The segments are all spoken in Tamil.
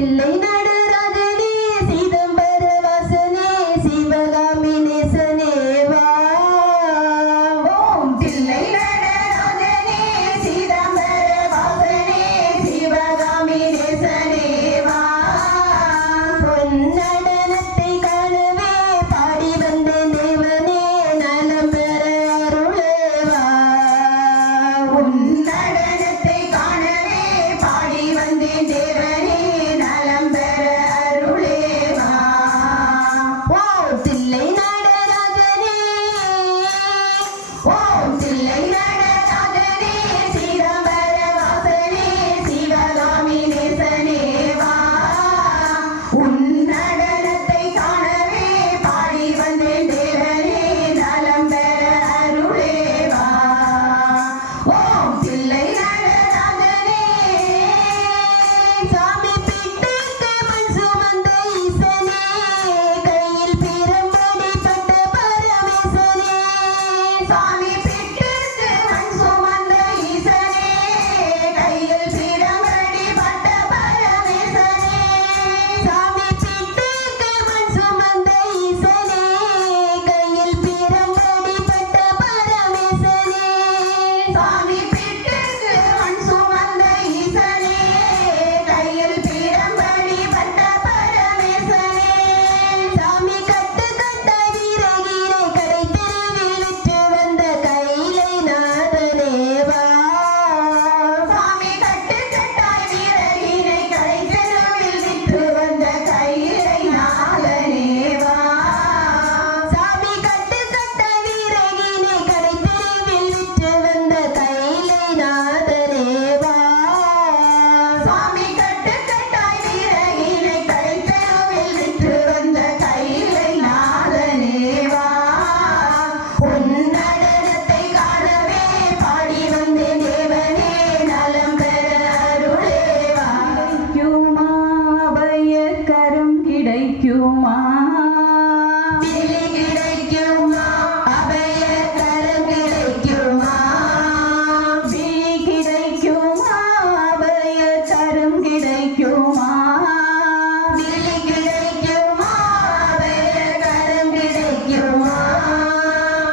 பிள்ளை நடு ரகனே சிதம்பர வாசனே சிவகாமி நேசனே ஓம் பிள்ளை நடு ரகனே சிதம்பர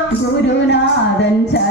ഗുരുനാഥൻ ച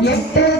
Yes, sir.